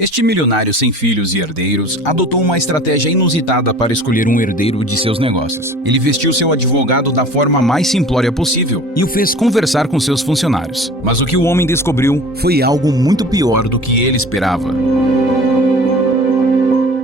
Este milionário sem filhos e herdeiros adotou uma estratégia inusitada para escolher um herdeiro de seus negócios. Ele vestiu seu advogado da forma mais simplória possível e o fez conversar com seus funcionários. Mas o que o homem descobriu foi algo muito pior do que ele esperava.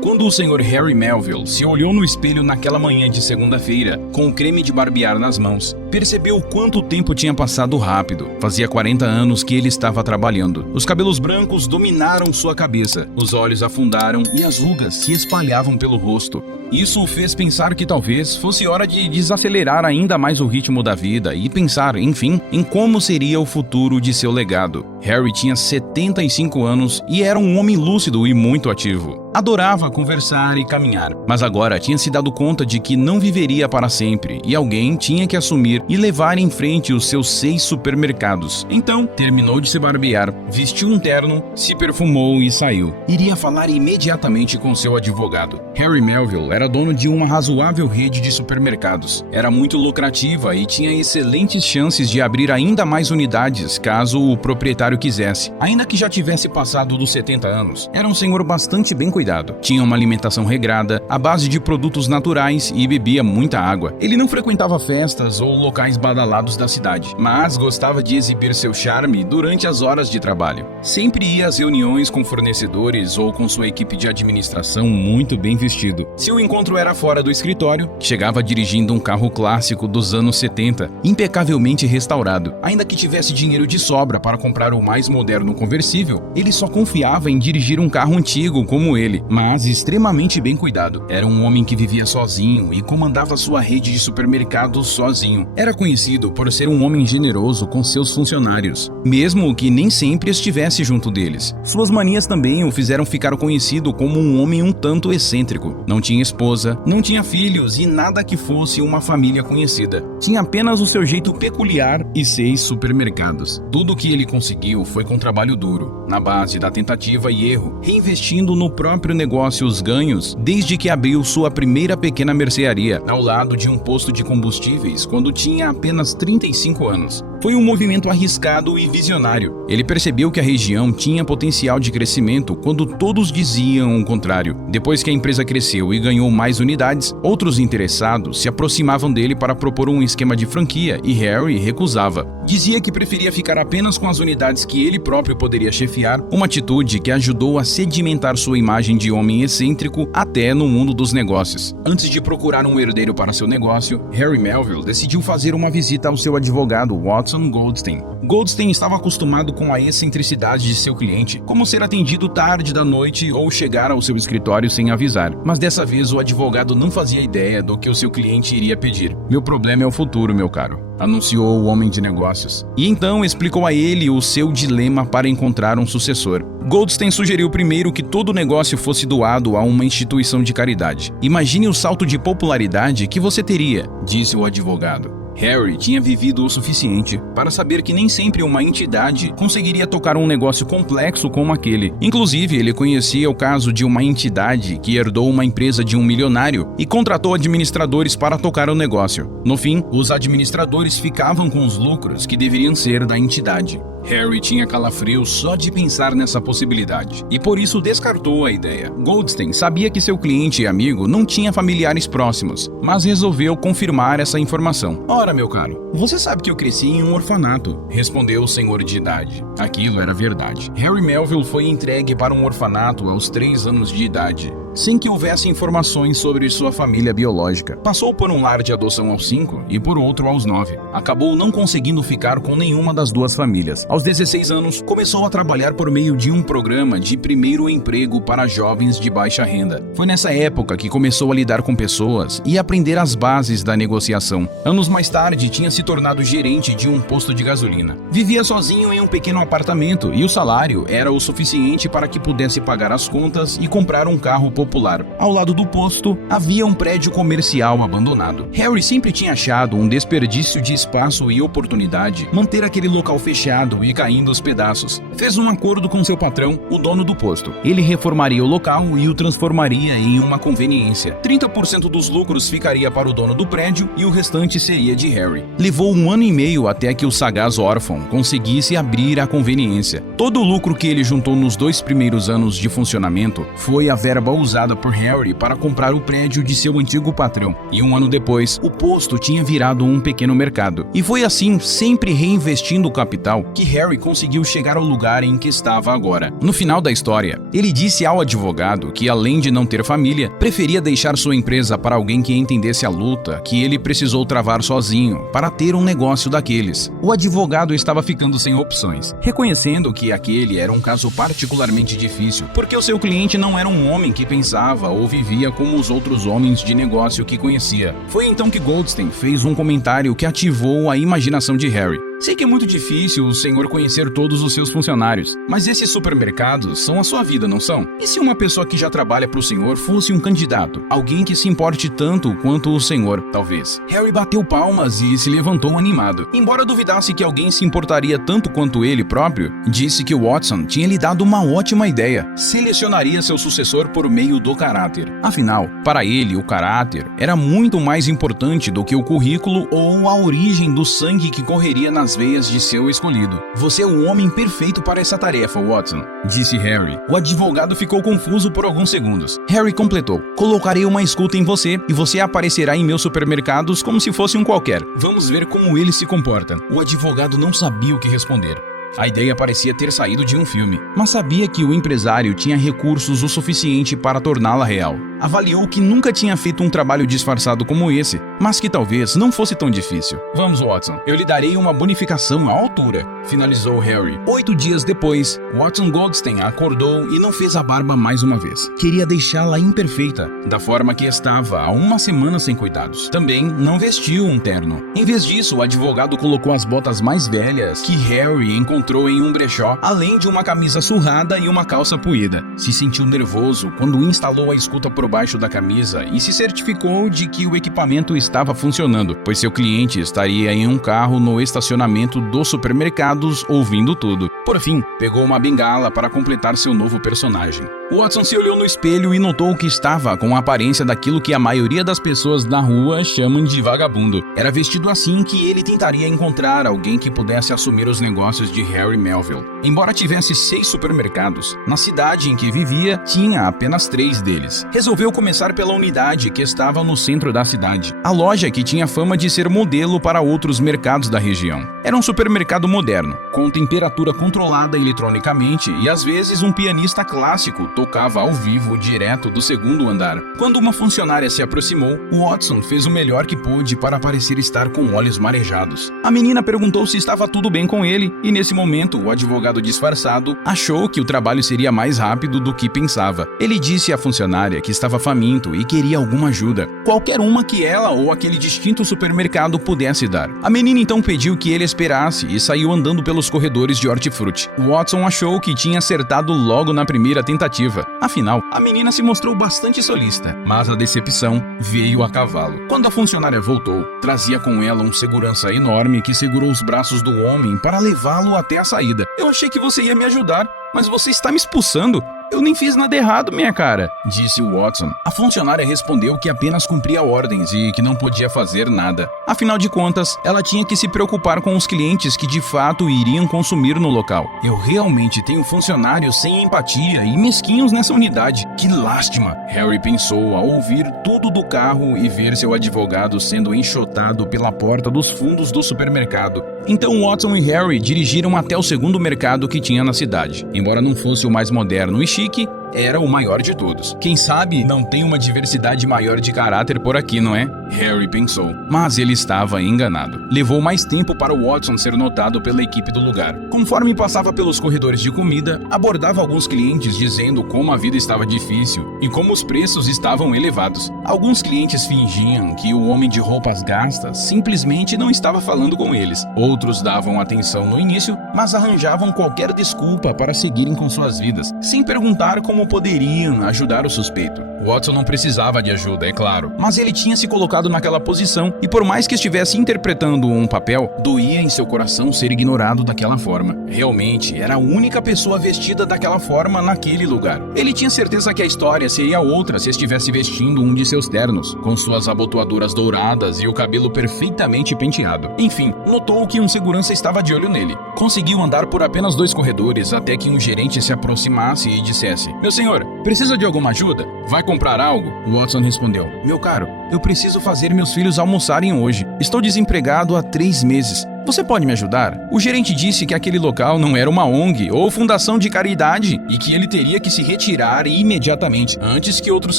Quando o Sr. Harry Melville se olhou no espelho naquela manhã de segunda-feira, com o creme de barbear nas mãos, percebeu quanto o tempo tinha passado rápido. Fazia 40 anos que ele estava trabalhando. Os cabelos brancos dominaram sua cabeça, os olhos afundaram e as rugas se espalhavam pelo rosto. Isso o fez pensar que talvez fosse hora de desacelerar ainda mais o ritmo da vida e pensar, enfim, em como seria o futuro de seu legado. Harry tinha 75 anos e era um homem lúcido e muito ativo. Adorava conversar e caminhar, mas agora tinha se dado conta de que não viveria para sempre e alguém tinha que assumir e levar em frente os seus 6 supermercados. Então, terminou de se barbear, vestiu um terno, se perfumou e saiu. Iria falar imediatamente com seu advogado. Harry Melville era dono de uma razoável rede de supermercados. Era muito lucrativa e tinha excelentes chances de abrir ainda mais unidades caso o proprietário quisesse. Ainda que já tivesse passado dos 70 anos, era um senhor bastante bem cuidado. Tinha uma alimentação regrada, à base de produtos naturais e bebia muita água. Ele não frequentava festas ou locais badalados da cidade, mas gostava de exibir seu charme durante as horas de trabalho. Sempre ia às reuniões com fornecedores ou com sua equipe de administração muito bem vestido. Se o encontro era fora do escritório, chegava dirigindo um carro clássico dos anos 70, impecavelmente restaurado. Ainda que tivesse dinheiro de sobra para comprar o mais moderno conversível, ele só confiava em dirigir um carro antigo como ele, mas extremamente bem cuidado. Era um homem que vivia sozinho e comandava sua rede de supermercados sozinho. Era conhecido por ser um homem generoso com seus funcionários, mesmo que nem sempre estivesse junto deles. Suas manias também o fizeram ficar conhecido como um homem um tanto excêntrico. Não tinha esposa, não tinha filhos e nada que fosse uma família conhecida. Tinha apenas o seu jeito peculiar e 6 supermercados. Tudo o que ele conseguiu foi com trabalho duro, na base da tentativa e erro, reinvestindo no próprio negócio os ganhos desde que abriu sua primeira pequena mercearia ao lado de um posto de combustíveis quando tinha apenas 35 anos. Foi um movimento arriscado e visionário. Ele percebeu que a região tinha potencial de crescimento quando todos diziam o contrário. Depois que a empresa cresceu e ganhou mais unidades, outros interessados se aproximavam dele para propor um esquema de franquia e Harry recusava. Dizia que preferia ficar apenas com as unidades que ele próprio poderia chefiar, uma atitude que ajudou a sedimentar sua imagem de homem excêntrico até no mundo dos negócios. Antes de procurar um herdeiro para seu negócio, Harry Melville decidiu fazer uma visita ao seu advogado Watson Goldstein. Goldstein estava acostumado com a excentricidade de seu cliente, como ser atendido tarde da noite ou chegar ao seu escritório sem avisar. Mas dessa vez o advogado não fazia ideia do que o seu cliente iria pedir. "Meu problema é o futuro, meu caro", anunciou o homem de negócios. E então explicou a ele o seu dilema para encontrar um sucessor. Goldstein sugeriu primeiro que todo o negócio fosse doado a uma instituição de caridade. "Imagine o salto de popularidade que você teria", disse o advogado. Harry tinha vivido o suficiente para saber que nem sempre uma entidade conseguiria tocar um negócio complexo como aquele. Inclusive, ele conhecia o caso de uma entidade que herdou uma empresa de um milionário e contratou administradores para tocar o negócio. No fim, os administradores ficavam com os lucros que deveriam ser da entidade. Harry tinha calafrios só de pensar nessa possibilidade, e por isso descartou a ideia. Goldstein sabia que seu cliente e amigo não tinha familiares próximos, mas resolveu confirmar essa informação. "Ora, meu caro, você sabe que eu cresci em um orfanato", respondeu o senhor de idade. Aquilo era verdade. Harry Melville foi entregue para um orfanato aos 3 anos de idade, sem que houvesse informações sobre sua família biológica. Passou por um lar de adoção aos 5 e por outro aos 9. Acabou não conseguindo ficar com nenhuma das duas famílias. Aos 16 anos, começou a trabalhar por meio de um programa de primeiro emprego para jovens de baixa renda. Foi nessa época que começou a lidar com pessoas e aprender as bases da negociação. Anos mais tarde, tinha se tornado gerente de um posto de gasolina. Vivia sozinho em um pequeno apartamento e o salário era o suficiente para que pudesse pagar as contas e comprar um carro popular. Ao lado do posto, havia um prédio comercial abandonado. Harry sempre tinha achado um desperdício de espaço e oportunidade manter aquele local fechado e caindo aos pedaços. Fez um acordo com seu patrão, o dono do posto. Ele reformaria o local e o transformaria em uma conveniência. 30% dos lucros ficaria para o dono do prédio e o restante seria de Harry. Levou 1 ano e meio até que o sagaz órfão conseguisse abrir abrir à conveniência. Todo o lucro que ele juntou nos 2 primeiros anos de funcionamento foi a verba usada por Harry para comprar o prédio de seu antigo patrão. E 1 ano depois, o posto tinha virado um pequeno mercado. E foi assim, sempre reinvestindo o capital, que Harry conseguiu chegar ao lugar em que estava agora. No final da história, ele disse ao advogado que, além de não ter família, preferia deixar sua empresa para alguém que entendesse a luta que ele precisou travar sozinho para ter um negócio daqueles. O advogado estava ficando sem opções, reconhecendo que aquele era um caso particularmente difícil, porque o seu cliente não era um homem que pensava ou vivia como os outros homens de negócio que conhecia. Foi então que Goldstein fez um comentário que ativou a imaginação de Harry. Sei que é muito difícil o senhor conhecer todos os seus funcionários, mas esses supermercados são a sua vida, não são? E se uma pessoa que já trabalha para o senhor fosse um candidato? Alguém que se importe tanto quanto o senhor, talvez. Harry bateu palmas e se levantou animado. Embora duvidasse que alguém se importaria tanto quanto ele próprio, disse que Watson tinha lhe dado uma ótima ideia. Selecionaria seu sucessor por meio do caráter. Afinal, para ele, o caráter era muito mais importante do que o currículo ou a origem do sangue que correria nas veias de seu escolhido. Você é o homem perfeito para essa tarefa, Watson, disse Harry. O advogado ficou confuso por alguns segundos. Harry completou: colocarei uma escuta em você e você aparecerá em meus supermercados como se fosse um qualquer. Vamos ver como ele se comporta. O advogado não sabia o que responder. A ideia parecia ter saído de um filme, mas sabia que o empresário tinha recursos o suficiente para torná-la real. Avaliou que nunca tinha feito um trabalho disfarçado como esse, mas que talvez não fosse tão difícil. Vamos, Watson, eu lhe darei uma bonificação à altura, finalizou Harry. 8 dias depois, Watson Goldstein acordou e não fez a barba mais uma vez. Queria deixá-la imperfeita, da forma que estava há 1 semana sem cuidados. Também não vestiu um terno. Em vez disso, o advogado colocou as botas mais velhas que Harry encontrou em um brechó, além de uma camisa surrada e uma calça puída. Se sentiu nervoso quando instalou a escuta por baixo da camisa e se certificou de que o equipamento estava funcionando, pois seu cliente estaria em um carro no estacionamento dos supermercados ouvindo tudo. Por fim, pegou uma bengala para completar seu novo personagem. Watson se olhou no espelho e notou que estava com a aparência daquilo que a maioria das pessoas da rua chamam de vagabundo. Era vestido assim que ele tentaria encontrar alguém que pudesse assumir os negócios de Harry Melville. Embora tivesse 6 supermercados, na cidade em que vivia tinha apenas 3 deles. Resolveu começar pela unidade que estava no centro da cidade. A loja que tinha fama de ser modelo para outros mercados da região. Era um supermercado moderno, com temperatura controlada eletronicamente e às vezes um pianista clássico tocava ao vivo direto do 2º andar. Quando uma funcionária se aproximou, Watson fez o melhor que pôde para parecer estar com olhos marejados. A menina perguntou se estava tudo bem com ele e nesse momento o advogado disfarçado achou que o trabalho seria mais rápido do que pensava. Ele disse à funcionária que estava faminto e queria alguma ajuda, qualquer uma que ela ou aquele distinto supermercado pudesse dar. A menina então pediu que ele esperasse e saiu andando pelos corredores de hortifruti. Watson achou que tinha acertado logo na primeira tentativa. Afinal, a menina se mostrou bastante solícita, mas a decepção veio a cavalo. Quando a funcionária voltou, trazia com ela um segurança enorme que segurou os braços do homem para levá-lo até a saída. Eu achei que você ia me ajudar, mas você está me expulsando. Eu nem fiz nada errado, minha cara, disse Watson. A funcionária respondeu que apenas cumpria ordens e que não podia fazer nada. Afinal de contas, ela tinha que se preocupar com os clientes que de fato iriam consumir no local. Eu realmente tenho funcionários sem empatia e mesquinhos nessa unidade. Que lástima, Harry pensou ao ouvir tudo do carro e ver seu advogado sendo enxotado pela porta dos fundos do supermercado. Então Watson e Harry dirigiram até o 2º mercado que tinha na cidade. Embora não fosse o mais moderno e chique, era o maior de todos. Quem sabe não tem uma diversidade maior de caráter por aqui, não é? Harry pensou. Mas ele estava enganado. Levou mais tempo para Watson ser notado pela equipe do lugar. Conforme passava pelos corredores de comida, abordava alguns clientes dizendo como a vida estava difícil e como os preços estavam elevados. Alguns clientes fingiam que o homem de roupas gastas simplesmente não estava falando com eles. Outros davam atenção no início, mas arranjavam qualquer desculpa para seguirem com suas vidas, sem perguntar como poderiam ajudar o suspeito. Watson não precisava de ajuda, é claro, mas ele tinha se colocado naquela posição e por mais que estivesse interpretando um papel, doía em seu coração ser ignorado daquela forma. Realmente, era a única pessoa vestida daquela forma naquele lugar. Ele tinha certeza que a história seria outra se estivesse vestindo um de seus ternos, com suas abotoaduras douradas e o cabelo perfeitamente penteado. Enfim, notou que um segurança estava de olho nele. Conseguiu andar por apenas 2 corredores até que um gerente se aproximasse e dissesse: "Meu senhor, precisa de alguma ajuda? Vai comprar algo?" Watson respondeu: "Meu caro, eu preciso fazer meus filhos almoçarem hoje. Estou desempregado há 3 meses. Você pode me ajudar?" O gerente disse que aquele local não era uma ONG ou fundação de caridade e que ele teria que se retirar imediatamente, antes que outros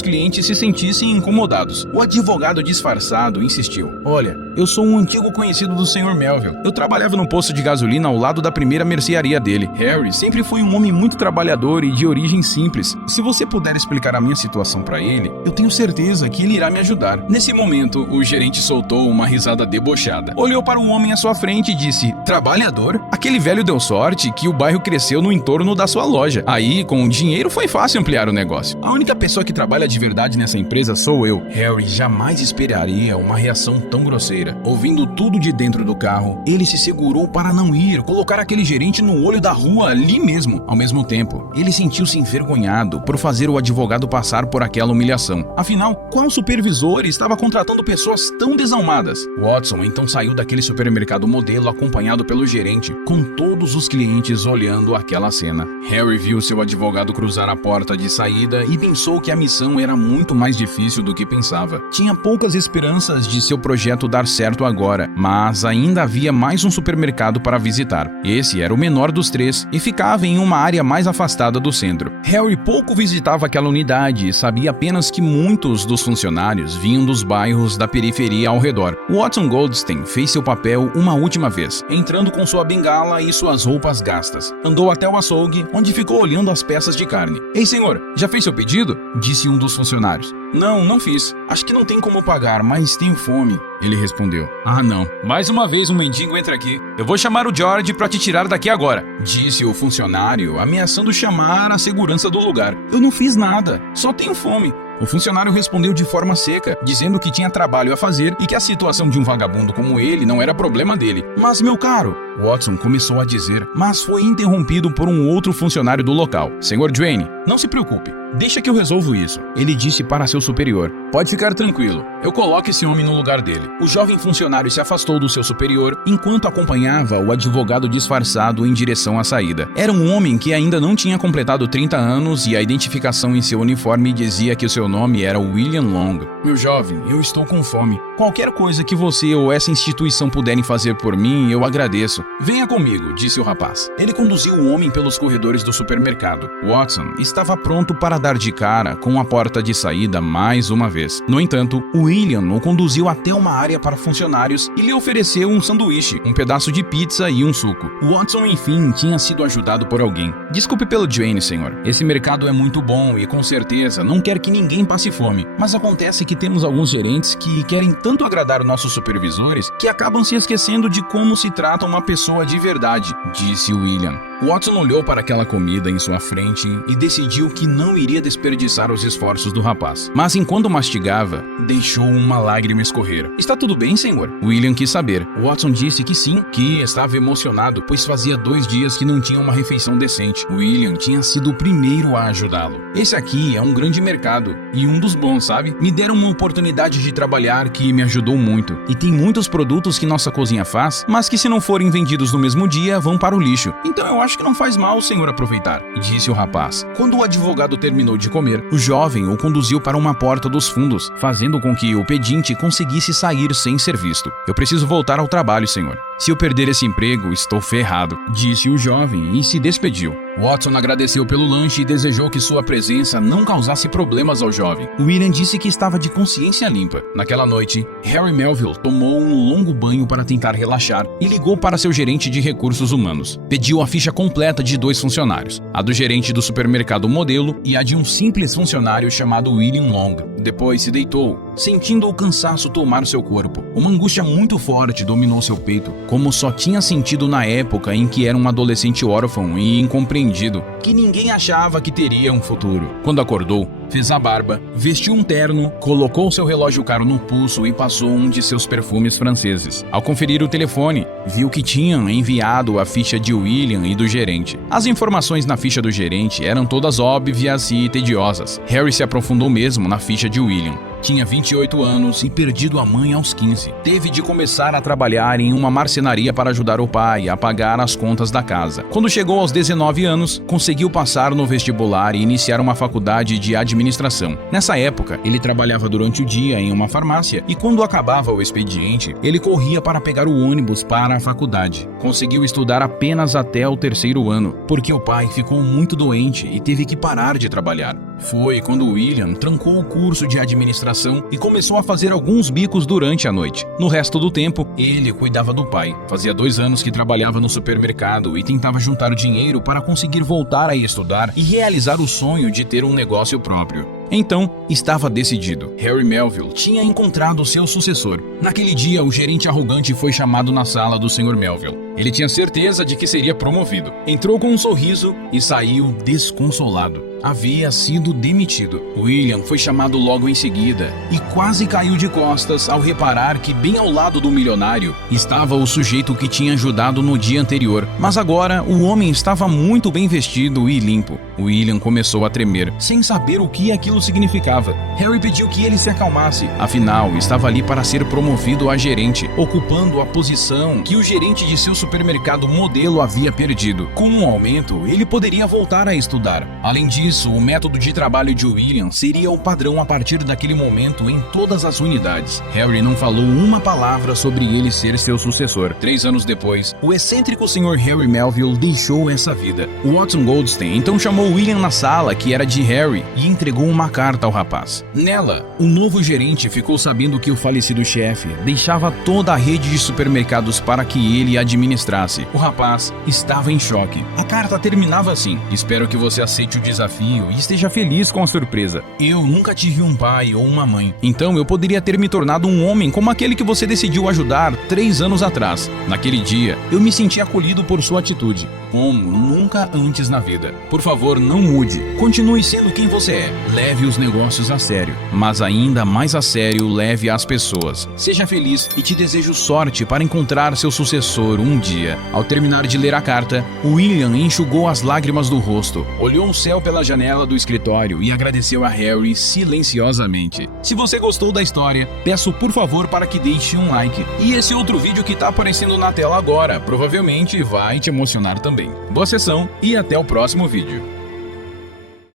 clientes se sentissem incomodados. O advogado disfarçado insistiu: "Olha, eu sou um antigo conhecido do Sr. Melville. Eu trabalhava no posto de gasolina ao lado da primeira mercearia dele. Harry sempre foi um homem muito trabalhador e de origem simples. Se você puder explicar a minha situação para ele, eu tenho certeza que ele irá me ajudar." Nesse momento, o gerente soltou uma risada debochada. Olhou para o homem à sua frente e disse: "Trabalhador? Aquele velho deu sorte que o bairro cresceu no entorno da sua loja. Aí, com o dinheiro, foi fácil ampliar o negócio. A única pessoa que trabalha de verdade nessa empresa sou eu." Harry jamais esperaria uma reação tão grosseira. Ouvindo tudo de dentro do carro, ele se segurou para não ir colocar aquele gerente no olho da rua ali mesmo. Ao mesmo tempo, ele sentiu-se envergonhado por fazer o advogado passar por aquela humilhação. Afinal, qual supervisor estava contratando pessoas tão desalmadas? Watson então saiu daquele supermercado modelo acompanhado pelo gerente, com todos os clientes olhando aquela cena. Harry viu seu advogado cruzar a porta de saída e pensou que a missão era muito mais difícil do que pensava. Tinha poucas esperanças de seu projeto dar certo agora, mas ainda havia mais um supermercado para visitar. Esse era o menor dos 3 e ficava em uma área mais afastada do centro. Harry pouco visitava aquela unidade e sabia apenas que muitos dos funcionários vinham dos bairros da periferia ao redor. Watson Goldstein fez seu papel uma última vez, entrando com sua bengala e suas roupas gastas. Andou até o açougue, onde ficou olhando as peças de carne. "Ei, senhor, já fez seu pedido?" disse um dos funcionários. Não fiz. Acho que não tem como pagar, mas tenho fome." Ele respondeu. "Ah, não. Mais uma vez um mendigo entra aqui. Eu vou chamar o George para te tirar daqui agora", disse o funcionário, ameaçando chamar a segurança do lugar. "Eu não fiz nada. Só tenho fome." O funcionário respondeu de forma seca, dizendo que tinha trabalho a fazer e que a situação de um vagabundo como ele não era problema dele. "Mas, meu caro", Watson começou a dizer, mas foi interrompido por um outro funcionário do local. "Senhor Duane, não se preocupe. Deixa que eu resolvo isso", ele disse para seu superior. "Pode ficar tranquilo. Eu coloco esse homem no lugar dele." O jovem funcionário se afastou do seu superior enquanto acompanhava o advogado disfarçado em direção à saída. Era um homem que ainda não tinha completado 30 anos e a identificação em seu uniforme dizia que o seu nome era William Long. "Meu jovem, eu estou com fome. Qualquer coisa que você ou essa instituição puderem fazer por mim, eu agradeço." "Venha comigo", disse o rapaz. Ele conduziu o homem pelos corredores do supermercado. Watson estava pronto para dar de cara com a porta de saída mais uma vez. No entanto, William o conduziu até uma área para funcionários e lhe ofereceu um sanduíche, um pedaço de pizza e um suco. Watson, enfim, tinha sido ajudado por alguém. "Desculpe pelo Duane, senhor. Esse mercado é muito bom e, com certeza, não quer que ninguém passe fome. Mas acontece que temos alguns gerentes que querem tanto agradar nossos supervisores que acabam se esquecendo de como se trata uma pessoa de verdade", disse William. Watson olhou para aquela comida em sua frente e decidiu que não iria desperdiçar os esforços do rapaz. Mas enquanto mastigava, deixou uma lágrima escorrer. "Está tudo bem, senhor?" William quis saber. Watson disse que sim, que estava emocionado, pois fazia 2 dias que não tinha uma refeição decente. William tinha sido o primeiro a ajudá-lo. "Esse aqui é um grande mercado e um dos bons, sabe? Me deram uma oportunidade de trabalhar que me ajudou muito. E tem muitos produtos que nossa cozinha faz, mas que se não forem vendidos no mesmo dia, vão para o lixo. Então eu acho que não faz mal o senhor aproveitar", disse o rapaz. Quando o advogado terminou de comer, o jovem o conduziu para uma porta dos fundos, fazendo com que o pedinte conseguisse sair sem ser visto. "Eu preciso voltar ao trabalho, senhor. Se eu perder esse emprego, estou ferrado", disse o jovem e se despediu. Watson agradeceu pelo lanche e desejou que sua presença não causasse problemas ao jovem. William disse que estava de consciência limpa. Naquela noite, Harry Melville tomou um longo banho para tentar relaxar e ligou para seu gerente de recursos humanos. Pediu a ficha completa de 2 funcionários, a do gerente do supermercado Modelo e a de um simples funcionário chamado William Long. Depois se deitou, sentindo o cansaço tomar seu corpo. Uma angústia muito forte dominou seu peito, como só tinha sentido na época em que era um adolescente órfão e incompreendido, que ninguém achava que teria um futuro. Quando acordou, fez a barba, vestiu um terno, colocou seu relógio caro no pulso e passou um de seus perfumes franceses. Ao conferir o telefone, viu que tinham enviado a ficha de William e do gerente. As informações na ficha do gerente eram todas óbvias e tediosas. Harry se aprofundou mesmo na ficha de William. Tinha 28 anos e perdido a mãe aos 15. Teve de começar a trabalhar em uma marcenaria para ajudar o pai a pagar as contas da casa. Quando chegou aos 19 anos, conseguiu passar no vestibular e iniciar uma faculdade de administração. Nessa época, ele trabalhava durante o dia em uma farmácia e quando acabava o expediente, ele corria para pegar o ônibus para a faculdade. Conseguiu estudar apenas até o 3º ano, porque o pai ficou muito doente e teve que parar de trabalhar. Foi quando William trancou o curso de administração e começou a fazer alguns bicos durante a noite. No resto do tempo, ele cuidava do pai. Fazia 2 anos que trabalhava no supermercado e tentava juntar dinheiro para conseguir voltar a estudar e realizar o sonho de ter um negócio próprio. Então, estava decidido. Harry Melville tinha encontrado seu sucessor. Naquele dia, o gerente arrogante foi chamado na sala do Sr. Melville. Ele tinha certeza de que seria promovido. Entrou com um sorriso e saiu desconsolado. Havia sido demitido. William foi chamado logo em seguida e quase caiu de costas ao reparar que bem ao lado do milionário estava o sujeito que tinha ajudado no dia anterior. Mas agora o homem estava muito bem vestido e limpo. William começou a tremer, sem saber o que aquilo significava. Harry pediu que ele se acalmasse. Afinal, estava ali para ser promovido a gerente, ocupando a posição que o gerente de seu supermercado modelo havia perdido. Com um aumento, ele poderia voltar a estudar. Além disso, o método de trabalho de William seria o padrão a partir daquele momento em todas as unidades. Harry não falou uma palavra sobre ele ser seu sucessor. 3 anos depois, o excêntrico Sr. Harry Melville deixou essa vida. O Watson Goldstein então chamou William na sala, que era de Harry, e entregou uma carta ao rapaz. Nela, o novo gerente ficou sabendo que o falecido chefe deixava toda a rede de supermercados para que ele administrasse. O rapaz estava em choque. A carta terminava assim: "Espero que você aceite o desafio e esteja feliz com a surpresa. Eu nunca tive um pai ou uma mãe, então eu poderia ter me tornado um homem como aquele que você decidiu ajudar 3 anos atrás. Naquele dia, eu me senti acolhido por sua atitude, como nunca antes na vida. Por favor, não mude. Continue sendo quem você é. Leve os negócios a sério, mas ainda mais a sério, leve as pessoas. Seja feliz e te desejo sorte para encontrar seu sucessor um dia." Ao terminar de ler a carta, William enxugou as lágrimas do rosto, olhou o céu pela janela do escritório e agradeceu a Harry silenciosamente. Se você gostou da história, peço por favor para que deixe um like. E esse outro vídeo que está aparecendo na tela agora provavelmente vai te emocionar também. Boa sessão e até o próximo vídeo.